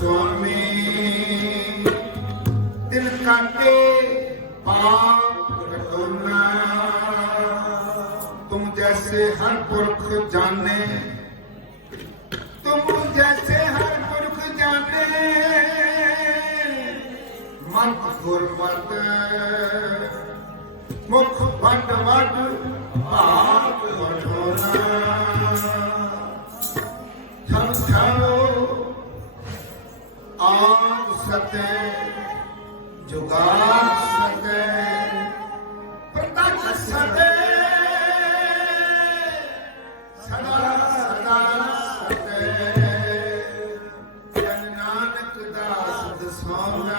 स्वामी दिल काटे पाप रटोना तुम जैसे हर पुरख जाने तुम जैसे हर पुरख जाने मत गुरमत मुख वट वट पाप वटोना थम थमो आप सते जुगाड़ सते प्रत्यक्ष सते सदा सदा सते जन नानक दास दसौना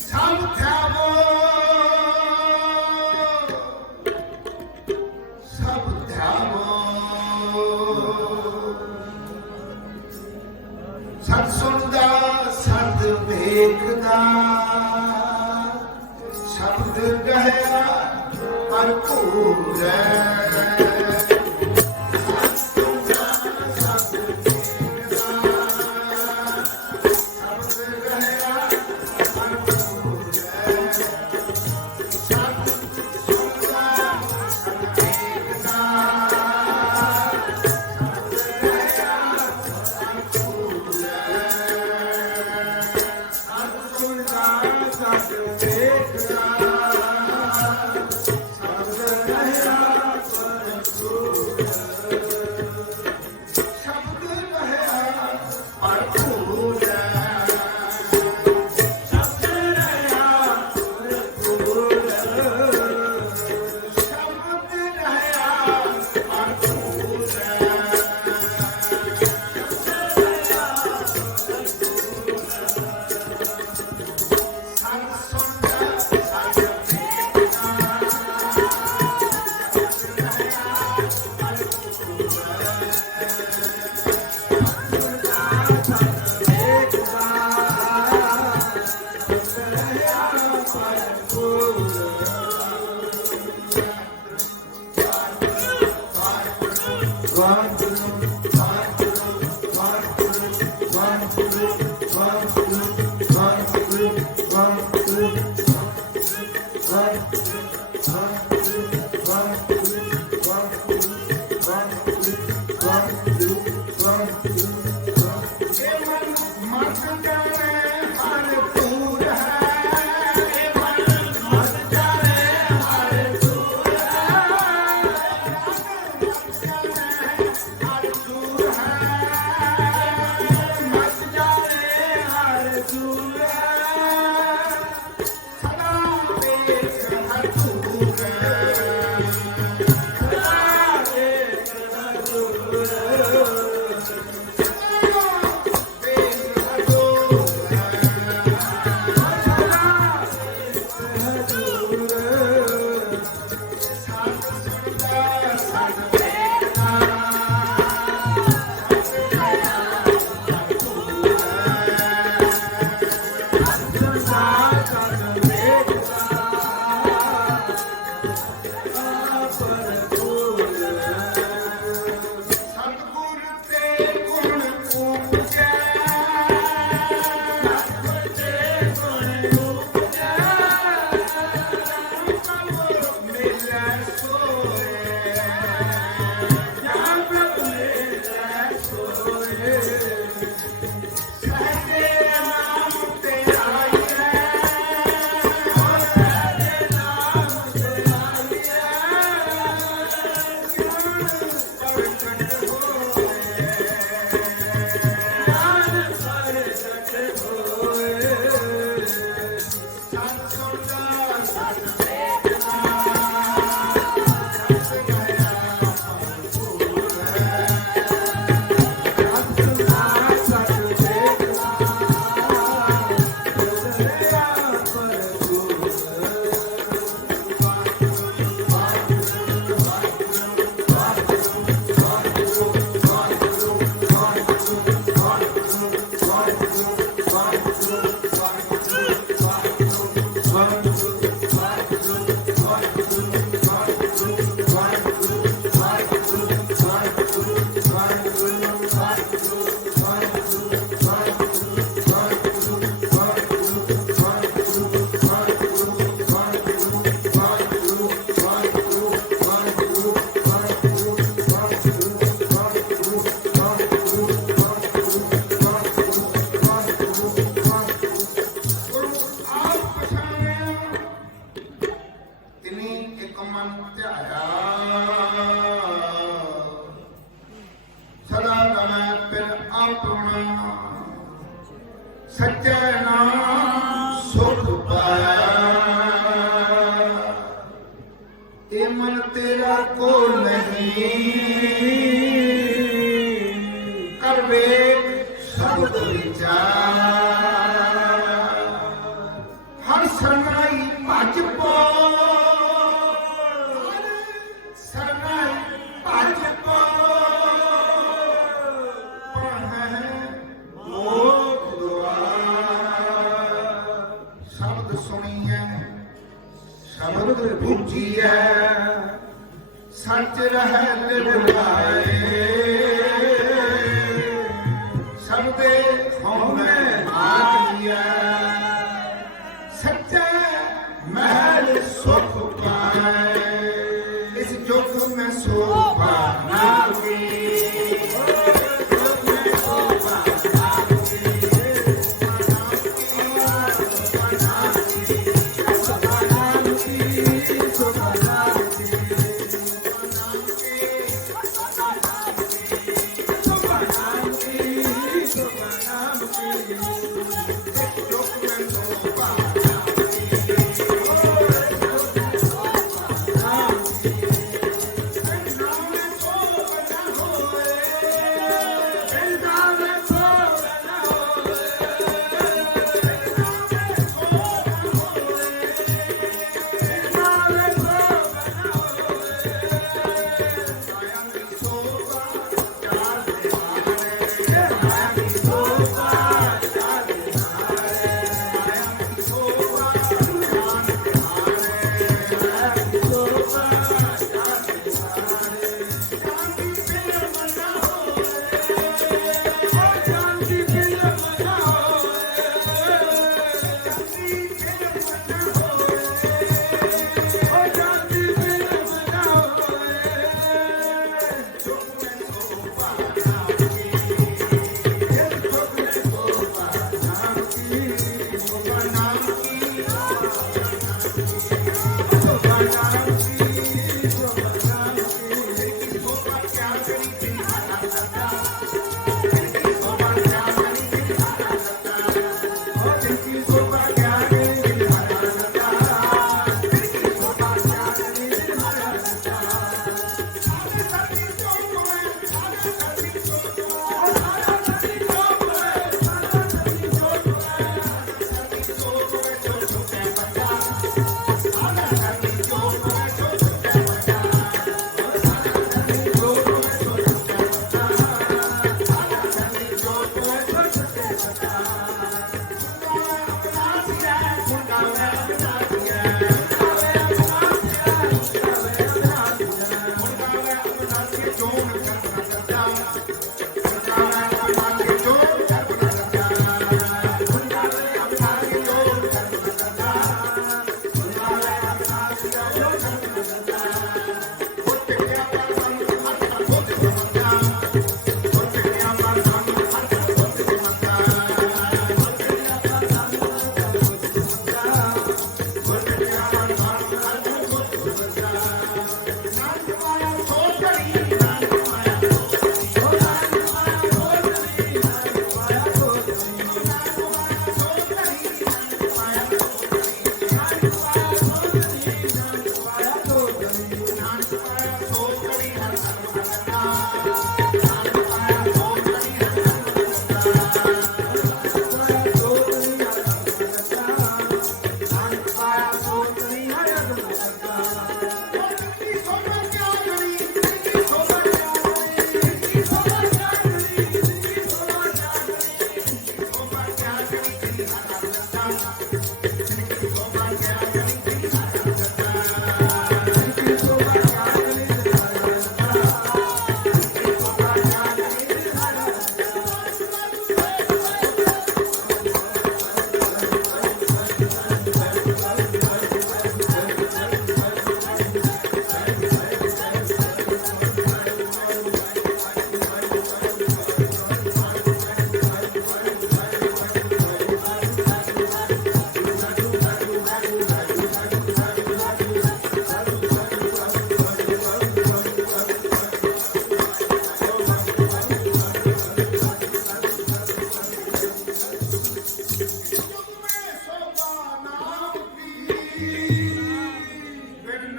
सब थमो सब थमो सत सुनदा सत ਵੇਖਦਾ ਸ਼ਬਦ ਗਹਿਰਾ ਭਰਪੂਰ तिनी एक मन त्याया सदा नमै पिर अपना सच्चे नाम सुख पाया ये मन तेरा को नहीं कर वे शब्द विचार हर सरनाई भज पो सरनाई भज पो शब्द सुनिए शब्द पूजिए सच रह निर्भय सबदे हमें भाग लिया सच्चे महल सुख पाए इस जुग में शोभा नागी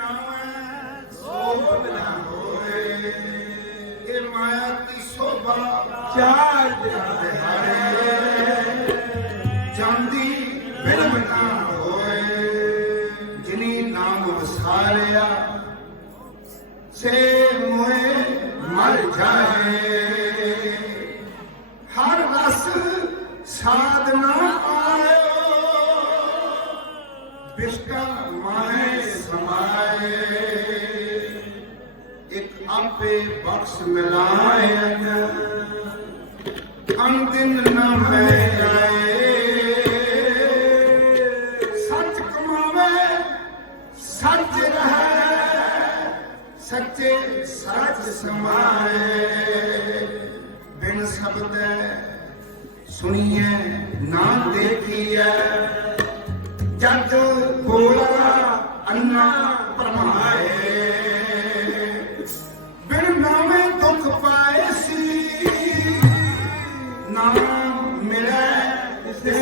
नाम शोभ न होए, ये माया की शोभा चार दिहाड़े, चांदी बिल्म ना होए, जिनी नाम वसारिया से मुए मर जाए, हर रस साधना आयो, बिष्टा माए समाए, एक आपे बख्श मिलायन, अंतिम न में जाए, सच कमावे सच रहे, सच्चे सच समाए, बिन शब्द सुनिए ना देखिए, जग बोला अन्ना परमाए, बिन नामे दुख पाए सी, नाम मिले तिसे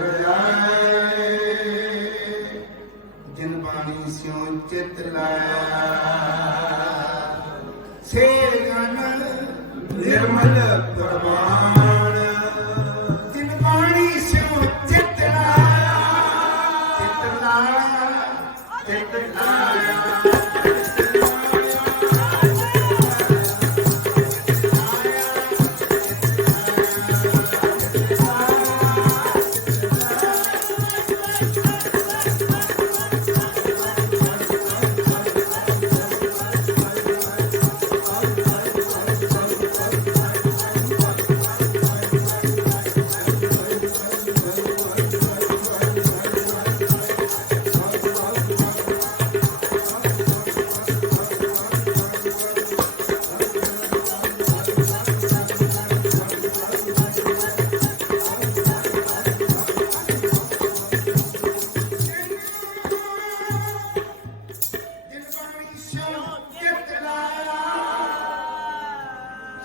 रजाए, जिन बाणी स्यों चित लाया, से गण निर्मल प्रवाण, जिन बाणी स्यों चित लाया, चित लाया, चित लाया।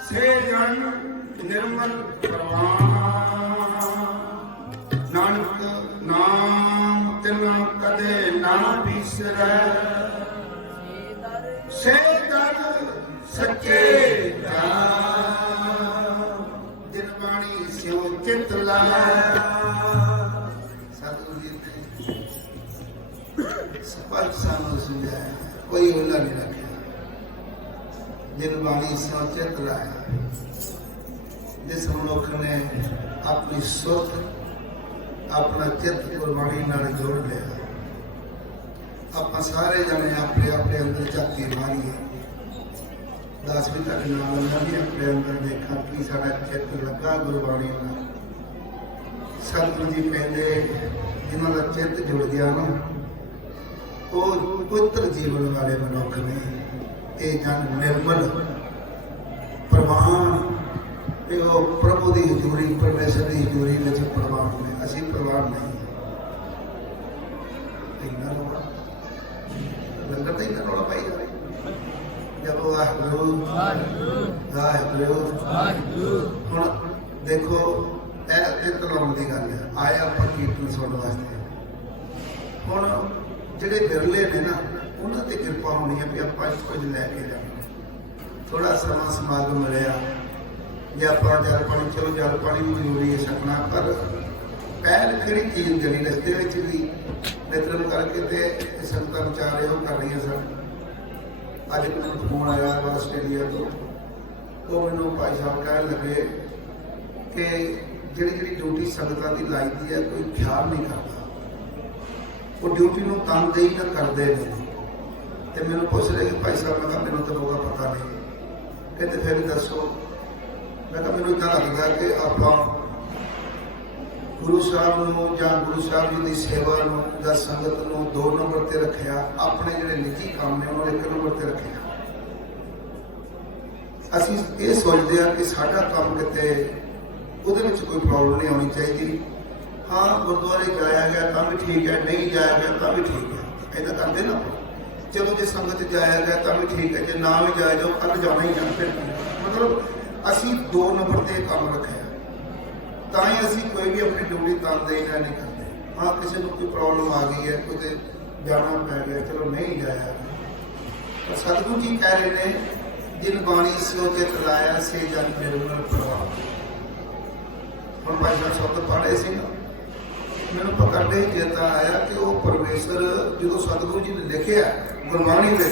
से जन निर्मल प्रवान, नानक नाम तिना कदे ना बिसरै, से दर सच्चे जिन बाणी स्यों चित लाया। सतगुरु जी ने स्पष्ट सानू समझाया, कोई ओला नहीं रखा, जिन बाणी स्यों चित लाया। जिस मनुख ने अपनी सुख अपना चित्त गुरबाणी नाल जोड़ लिया, आप सारे जने अपने अपने अंदर झाती मारीए, 10वीं तक नाल भी अपने अंदर देखा कि साडा चित्त लगा गुरबाणी नाल। सतगुरु जी कहते जिन्हों का चित्त जुड़ गया ना, तो पवित्र जीवन वाले मनुख ने ये जन निर्मल प्रवान, वो प्रभु की हजूरी परमेश्वर की हजूरी में प्रवान ने, असी प्रवान नहीं। लंगर तो इन्ना रौला पाई जा जब वाहगुरू वाहगुरू हुण देखो एक लाने की गल है, आए आप कीर्तन सुनने वास्ते। हुण जिहड़े बिरले ने ना, उन्होंने तो कृपा होनी है भी आप कुछ लैके जाना, थोड़ा समा समागम मिलिया या जल पानी, चलो जल पानी भी जरूरी है छकना, पर पहल किहड़ी चीज देनी रस्ते भी नितरम करके ते संगतां विचार इहो कर रही सन। अज मैंने फोन आया आस्ट्रेलिया तो, वो मैनू भाई साहब कह लगे कि जिहड़ी ड्यूटी संगतां की लाई दी है कोई ख्याल नहीं करता, वो ड्यूटी में तनदेही ना करते हैं। तो मैंने पूछ रहे कि भाई साहब, मैं कहा मैंने तो होगा पता नहीं, कहते फिर दसो। मैं कहा मैंने इतना लगता कि आप गुरु साहब या गुरु साहब जी की सेवा या संगत को 2 नंबर पर रखा, अपने जोड़े निजी काम ने उन्होंने 1 नंबर पर रखे। असी ये सोचते हैं कि साडा काम कितने उहदे विच कोई प्रॉब्लम नहीं आनी चाहिए। हाँ, गुरुद्वारे जाया गया तो भी ठीक है, नहीं जाया गया तो भी ठीक है, ऐसा करते ना। चलो जो संगत जाया गया तो भी ठीक है, जो ना भी जाया जाओ, कल जाना ही है। फिर मतलब असी 2 नंबर पर काम रखा, ताई असी कोई भी अपनी ड्यूटी तनदेही नहीं करते। हाँ, किसी को कोई प्रॉब्लम आ गई है, कोई जाना पै गया, चलो नहीं जाया। पर सतगुरु जी कह रहे हैं, जिन बाणी सो चित लाया से जन निर्मल प्रवाह। हम भाई साहब शब्द पढ़े सी ना, मैंने पकड़ने ही चेता आया कि वो परमेश्वर जो सतगुरु जी ने लिखे गुरबाणी में,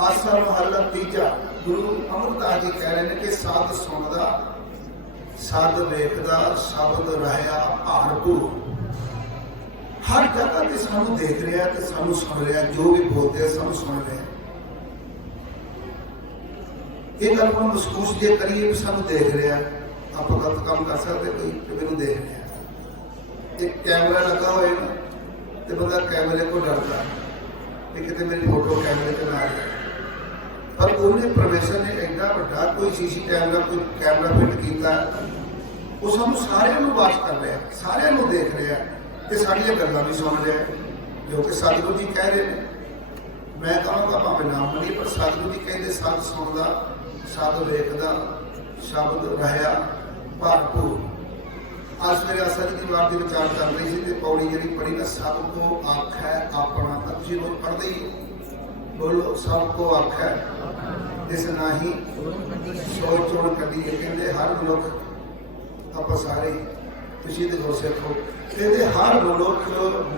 आसा महला तीजा गुरु अमरदास जी कह रहे हैं कि सद सुनदा सद वेखदा शब्द रहा भारपूर। हर जगह से सानू देख रहा है, सानू सुन रहा, जो भी बोलते हैं सानू सुन रहे हैं। ये गल को महसूस जे करिए भी सानू देख रहा, आप गलत काम कर सकते कोई तो मैनू देख रहा। एक कैमरा लगा हुआ ना तो बंदा कैमरे को डरता कि कितने मेरी फोटो कैमरे से ना आ जाए। पर उन्हें परमेश्वर ने एडा बड़ा कोई सीसी कैमरा फिट किया, वो सानू सारे वाच कर रहा, सारे देख रहा तो साड़िया गल्लां भी सुन रहा है, जो कि सतगुरु जी कह रहे हैं। मैं कहूँगा भावें ना मनी, पर सतगुरु जी कहते सत सुनदा सत वेखदा शब्द रहा भरपूर। आज मेरे असर की बात की विचार कर रही थी, तो पौड़ी जी पढ़ी ना, सबको आखै अपना। तुम लोग पढ़ते ही बोलो, सबको आखै जिस ना ही सोच चोण कटी। कहते हर मनुख आप सारे तुम तो सिखो, कहते हर मनुख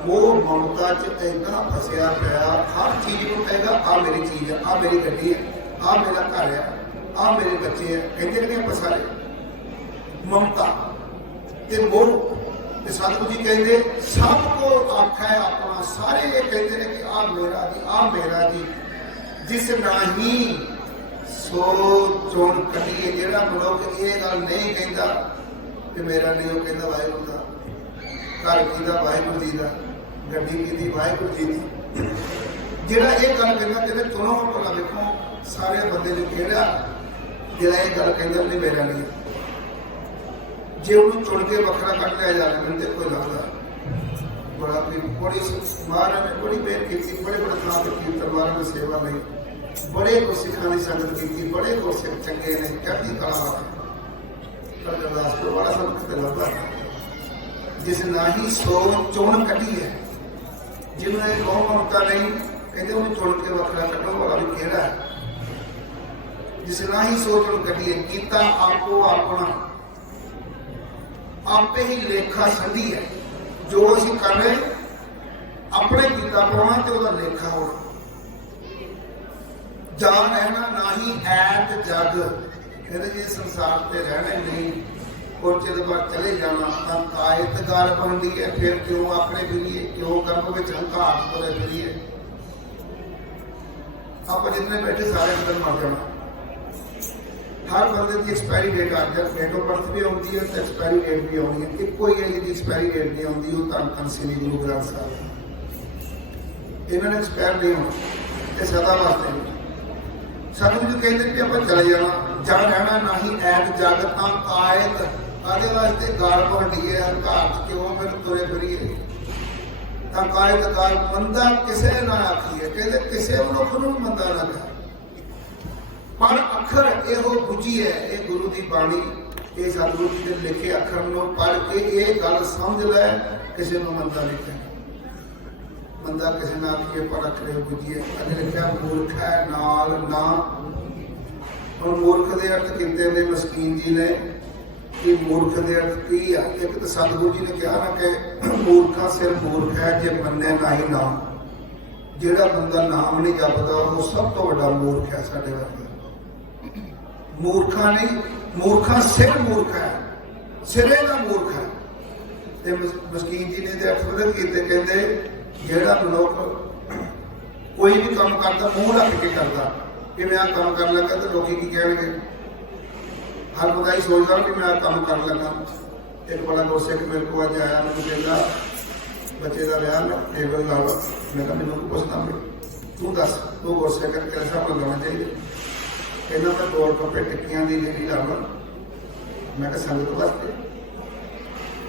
मोह ममता च इतना फसिया पाया, हर चीज को कहेगा आ मेरी चीज है, आ मेरी गड्डी है, आ मेरा घर है, आ मेरे बच्चे है। कहते नहीं आप सारे ममता ते मोह। सतगुरु जी कहते सबको आखा है अपना, सारे ये कहते हैं कि आ मेरा जी, आ मेरा जी। जिस नाही सो चोण कटिए, जेड़ा मनुख ये गल नहीं कहता कि मेरा नहीं, वो कहता वाहिगुरू का घर कीदा वाहिगुरू जी का, गड्डी की वाहिगुरू जी की। जेड़ा ये गल कहता कहते चुनो भला देखो सारे बंदे ने केड़ा जेड़ा ये गल कहता नहीं मेरा नहीं। जे उन्होंने चुन के वखरा कट लिया जाए मैंने तो कोई लगता बड़ा बड़ी महाराज ने बड़ी मेहर की, बड़े बड़े थां पर कीर्तन महाराज ने सेवा ली, बड़े को सिखा की संगत की, बड़े को सिख चंगे ने चढ़ती कला पर गुरदासपुर वाला सब कितने लगता है। जिस ना ही सो चोण कटी है, जिन्होंने कौन ममता नहीं, कहते उन्हें चुन के वखरा कटो वाला भी केड़ा है। जिस ना ही सो चोण कटी है, कीता आपको अपना, आपे ही लेखा संधी है। जो असी कर रहे अपने कीता पाना तो वह लेखा हो। जान है ना ही ऐत जग, कहते जी संसार पे रहना ही नहीं, कुछ चिर बाद चले जाना। आयतगार बनती है, फिर क्यों अपने फिरिए, क्यों गर्भ में हंकार तुरे फिरिए। आप जितने बैठे सारे अंदर मर जाना। हर बंदे की एक्सपायरी डेट आ जाए, डेट ऑफ बर्थ भी आती है तो एक्सपायरी डेट भी आनी है। एक कोई है जिसकी एक्सपायरी डेट नहीं आती, वो धन धन श्री गुरु ग्रंथ साहब इन्होंने एक्सपायर नहीं होना, ये सदा वास्ते नहीं। सतगुरु जी कहते कि आप चले जाना, जा रहना ना ही ऐत जगत आयत आदे वास्ते गाल भंडी है, घर क्यों फिर तुरे फिरिए। कायत गाल मंदा किसे ना आखिए, कहते किसे मनुख नूं मंदा ना कहे। पर अखर यो बुझी है, ये गुरु की बाणी, ये सतगुरु जी ने लिखे अखर में पढ़ के ये गल समझ लै, किसी को मंदा नहीं कहना। मंदा किसी ने आखिए पर अखर यो बुझी है। अगर लिखा मूर्ख है नाल ना, और मूर्ख के अर्थ कितने ने मस्कीन जी ने कि मूर्ख के अर्थ की है। एक तो सतगुरु जी ने कहा ना कि मूर्खा सिर मूर्ख है जे मन्ने ना ही नाम। जेड़ा बंदा नाम नहीं जपदा वो सब तो बड़ा मूर्ख है। साडे वर्गे मूर्खा नहीं, मूर्खा सिर मूर्ख है, सिरे का मूर्ख है। ते मस्कीन जी ने अर्थ बदल किए, कहते जेड़ा मनुख कोई भी काम करता मूँह रख के करता कि मैं आ काम कर लगा तो लोग की कहेंगे। हर बंदा ही सोचता कि मैं आ काम कर लगा। एक बड़ा गुरसिख मेरे को अज आया, मैं कहता बच्चे का ब्याह टेबल ला लो। मैं कहा मैनू पुछना तू दस, तू गुरसिख कैसा बनाना चाहिए। कहना मैं 2 रुपए टिक्कियां की रेडी ला लो। मैं कहा संगत वास्ते।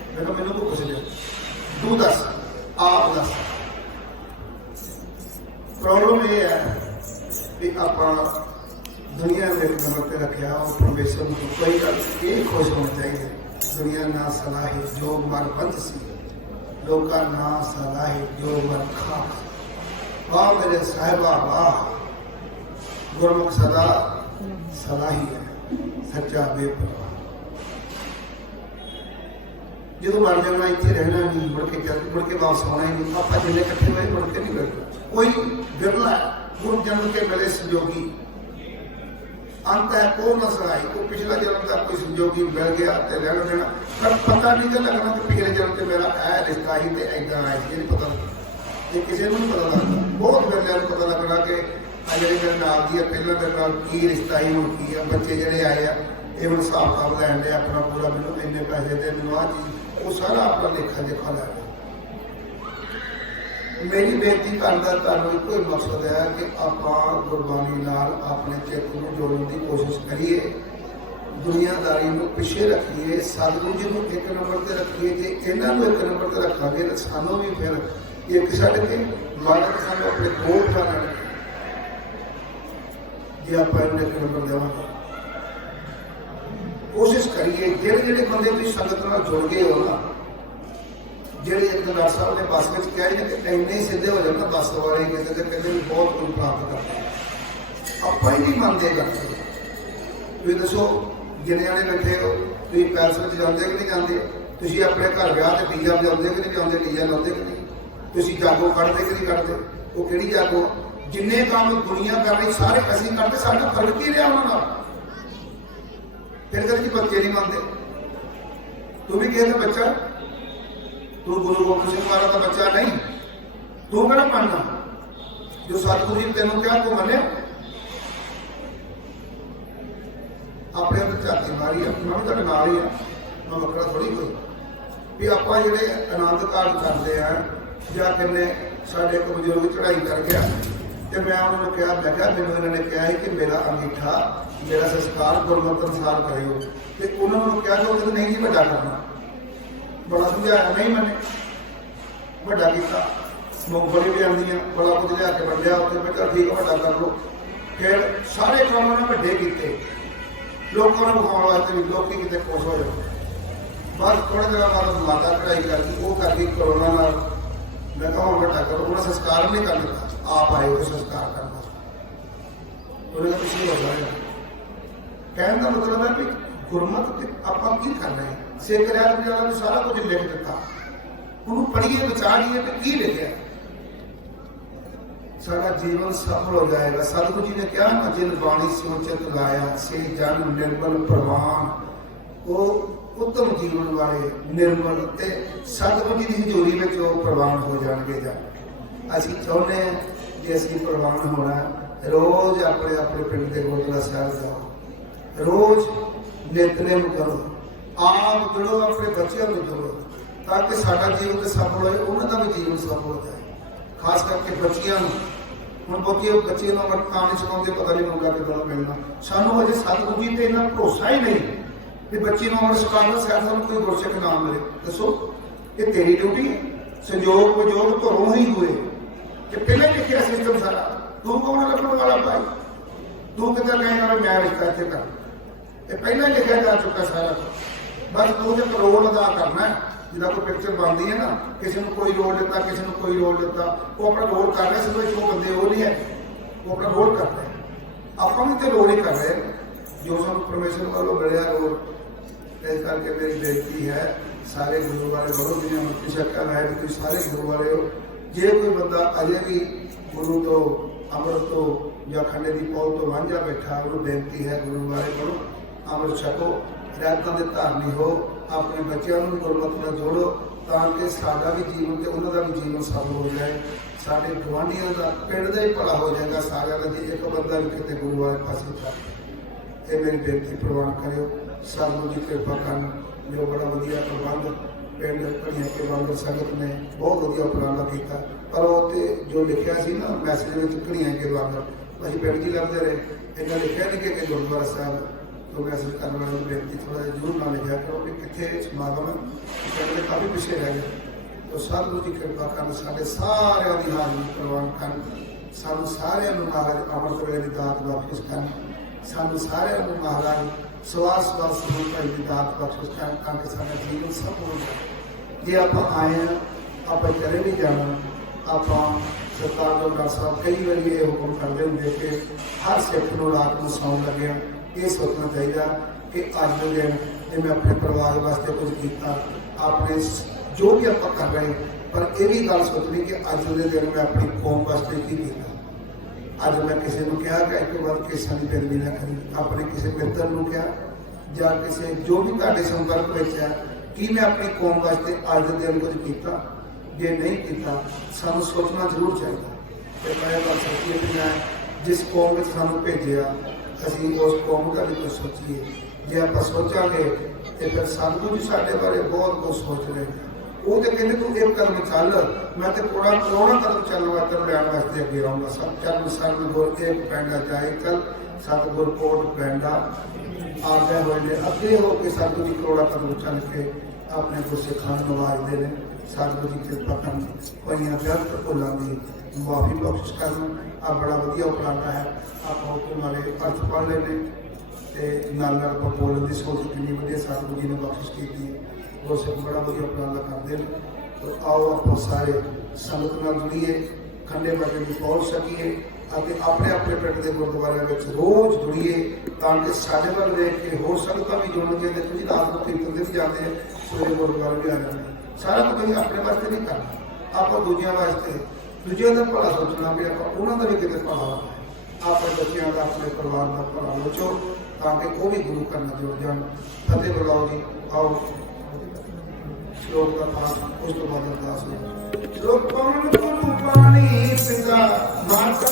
मैं कहा मैनू को पुछ लिया, तू दस, आप दस। प्रॉब्लम ये है कि आप दुनिया में एक नंबर पर रखा और परमेश्वर को कोई गल ये खुश होना चाहिए। दुनिया ना सलाहे जो मर बंद सी, लोग ना सलाहे जो मर खा। वाह मेरे साहिबा वाह, गुरमुख सदा सदा ही है, सच्चा बेपरवाह। जो मर जाना इतने रहना नहीं, मुड़ के वापस आना ही नहीं। आप जिले इकट्ठे हुए मुड़ के नहीं बैठना, कोई बिरला गुरु जन्म के मिले संजोगी, अंत है को न सहाय। कोई पिछला जन्म का कोई संजोगी मिल गया तो रहना देना, पर पता नहीं तो लगना कि पिछले जन्म से मेरा है रिश्ता ही तो ऐसा आया नहीं पता, ये किसी को नहीं पता लगता। बहुत बंद पता लगना कि जी मेरे नाल दी पहला मेरे नाल की रिश्ता ही हूँ की है। बच्चे जोड़े आए आ ये हम हिसाब किताब लैन दे अपना पूरा, मैंने इन्ने पैसे दे मैंने आ चीज, वो सारा अपना लेखा जोखा लै रहे। मेरी बेनती करना तुहानूं इक्को ही मकसद है कि आपां गुरबाणी नाल अपने चित्त नूं जोड़न की कोशिश करिए, दुनियादारी नूं पिछे रखिए, सतगुरु जी नूं एक नंबर ते रखिए। जे इन्हां नूं एक नंबर ते रखांगे तो सानूं भी फिर एक छड्ड के मालक सानूं अपने कोल पाना जे आपां इन्हां एक नंबर देवांगे। कोशिश करिए जेड़े जेड़े बंदे तुसीं संगत नाल जुड़ गए हो ना, जेड़े एक दरबार साहब ने बस में कहा कि इन्ने ही सीधे हो जाए बस वाले कहते भी बहुत कुछ प्राप्त करते आप ही नहीं मानते करते। तुम दसो जिन्हें जाने बैठे हो, तुम पैलेस में जाते कि नहीं जाते, तुम अपने घर ब्याह से टीजा बजाते कि नहीं बजाते, टीजा लाते कि नहीं, तुम जागो कढ़ते कि नहीं कढ़ते, वो कि जागो जिन्ने काम दुनिया कर रही सारे असं करते, साढ़ा फर्क ही रहा उन्होंने। फिर कभी बच्चे नहीं मानते, तू भी कहते बच्चा तू गुरु गोबिंद सिंह महाराज का बच्चा नहीं, तू कहना मानना जो सतगुरु जी तेन क्या तू मने। अपने अंदर झाती मारी है, मैं भी तेरे नाल ही है, मैं बकरा थोड़ी कोई भी। आप जोड़े आनंद काल करते हैं या किन्ने साढ़े एक बजुर्ग चढ़ाई कर गया तो मैं उन्होंने कहा, मैं क्या मैंने इन्होंने कहा है कि मेरा अंगीठा मेरा संस्कार गुरमत अनुसार करियो, तो उन्होंने क्या जो नहीं जी बड़ा करना, बड़ा समझाया नहीं मैंने बड़ा किया। मूंगफली भी आँदी बड़ा कुछ लिया के वंडिया उत्ते, मैं कहा ठीक है बड़ा कर लो। फिर सारे काम उन्होंने वड्डे किए, लोगों को विखाने वास्ते भी लोग कितने खुश हो जाए। बस थोड़े दिन बाद माता चढ़ाई कर दी, वो कर दी कोरोना नाल। मैं कहा हम बड़ा करो, उन्हें संस्कार नहीं कर दिता, आप आए हो संस्कार करना, उन्हें कुछ नहीं होता है। कहने का मतलब है कि गुरमत आप की कर रहे हैं, सिख रियाज ने सारा कुछ लिख दिता, उन्होंने पढ़िए विचारिए कि की लिखा, सारा जीवन सफल हो जाएगा। सतगुरु जी ने क्या ना, जिन बाणी सोचत लाया से जन निर्मल प्रवान, वो उत्तम जीवन वाले निर्मल ते सतगुरु जी की हजूरी में वो प्रवान हो जाएंगे। जब असी चाहते हैं कि असी प्रवान होना, रोज अपने अपने पिंड के गुरुद्वारा साहिब जाओ, रोज नितनेम करो, आप जुड़ो, अपने बच्चों को जोड़ो, ताकि साडा जीवन तो सफल होए, उन्होंने भी जीवन सफल हो जाए। खास करके बच्चियों हम बच्चे कहानी सुनाते पता नहीं होगा कि मिलना, सानू अजे सतगुरु जी इन्ना भरोसा ही नहीं कि बच्ची अमर सिखाना शायद सानू कोई गुरसिख नाम मिले। दसो ये तेरी ड्यूटी है, संयोग वियोग घरों ही हुए कि पहले लिखिया सिस्टम सारा, तू कौन लखन वाला भाई, तू कितना कहेगा मैं रिश्ता इतने कर, ये पहले लिखा जा चुका सारा। बस तू जो करोड़ अदा करना है, जिदा कोई पिक्चर बनती है ना, किसी को कोई रोल देता, किसी को कोई रोल देता, वो अपना रोल कर रहे हैं। जो बंदे वो नहीं है, वो अपना रोल कर रहे हैं, आप भी तो रोल ही कर रहे हैं जो सब परमेश्वर वालों मिले रोल। इस करके मेरी बेनती है सारे गुरु वाले बनो, जिन्हें मुक्ति शक्कर है कि सारे गुरु वाले हो। जे कोई बंदा अजे भी गुरु तो अमृत तो या खंडे की पौल तो वांझा बैठा, वो बेनती है गुरु वाले बनो, अमृत छको, रियायतों के धारनी हो, अपने बच्चों को गुरमत में जोड़ो, ताकि साडा भी जीवन तो उन्होंने भी जीवन सफल हो जाए, साढ़े गुआढ़ियों का पिंड का ही भला हो जाएगा सारा का। जी एक बंदा भी कितने गुरु वाले पास जाए, ये मेरी बेनती प्रवान करो। सतगुरु जी कृपा कर, जो बड़ा वधिया प्रबंध पिंड घड़िया के बांगर संगत ने बहुत वधिया उपराला किया, पर वो जो लिखा सी ना मैसेज में घड़िया के बांगर अभी पिंड जी लभते रहे, इन्ना लिखा नहीं कि गुरुद्वारा साहब तो मैसेज करने वाली बेनती थोड़ा जरूर ना लिखा करो कि कितने समागम पिंड काफ़ी पिछले रह गए। तो सतगुरु जी कृपा कर, साढ़े सारे की हाजरी प्रवान कर, सानू सारे महाराज अमृत वेले की दात बख्शिश कर, सानू सारे महाराज सवास सवास भाई की दात बख्शिश कर, ताकि सारा जीवन सफल हो जाए। जे आप आए हैं आप चले नहीं जाना, आप सरकार डॉक्टर साहब कई बार ये हुक्म करते होंगे कि हर सिख को रात को सौन लगे ये सोचना चाहिए कि अज के दिन जो मैं अपने परिवार वास्ते कुछ किया अपने जो भी आप कर रहे पर यह भी गल सोचनी कि अज के दिन मैं अपनी कौम वास्ते की किया। अज मैं किसी को कहा कि एक बार केसा की पैरवी ना करी अपने किसी मित्र को कहा या किसी जो भी तुहाडे संपर्क में है कि मैं अपनी कौम वास्ते अज के दिन कुछ किया जे नहीं किया सानू सोचना जरूर चाहिए। मैं गल सोची कि मैं जिस कौम में सानू भेजा असीं उस कौम का भी कुछ सोचीए जे आप सोचांगे तो फिर सतगुरु साडे बारे बहुत कुछ सोच रहे हैं। वो तो कहते तू एक कदम चल मैं तो करोड़ा कदम चलना कर लैन वास्ते अगे आऊँगा सब चल सतगुर एक पैंडा जाए चल सतगुर कोट पैंडा आ गए हुए अगे होकर सतगुरु जी करोड़ा कदम चल के अपने को सिखाने नवाजते हैं। सतगुरु जी कृपा करन कोई व्यर्थ भुलों की माफी बख्शिश करन आ बड़ा वधिया उपराला है। आप हुक्म वाले अर्थ पढ़ लेने नाल बोलने की सोच कितनी वधिया सतगुरु जी ने बख्शिश की और सब बड़ा वधिया उपराला करते हैं। तो आओ आप सारे संगत नाल जुड़िए खंडे बाटे भी पहुँच सकीए अपने अपने पिंड के गुरुद्वारे में रोज़ जुड़िए ताकि साढ़े वाल देख के हो संगत भी जुड़न देखो जी रात को कीर्तन से भी जाते हैं सवेरे गुरुद्वारे भी आ जाते हैं। सारा कुछ कहीं अपने वास्ते नहीं करना आप दूजिया वास्ते दूजिया का भला सोचना भी आप उन्होंने भी कितने भला होना अपने बच्चों का अपने परिवार का भला सोचो ताकि वो भी गुरु करना जुड़ जाए। फतेह बुलाओ जी आओ श्लोक का पाठ उस तो बाद अरदास हो श्लोक पानी पिता माता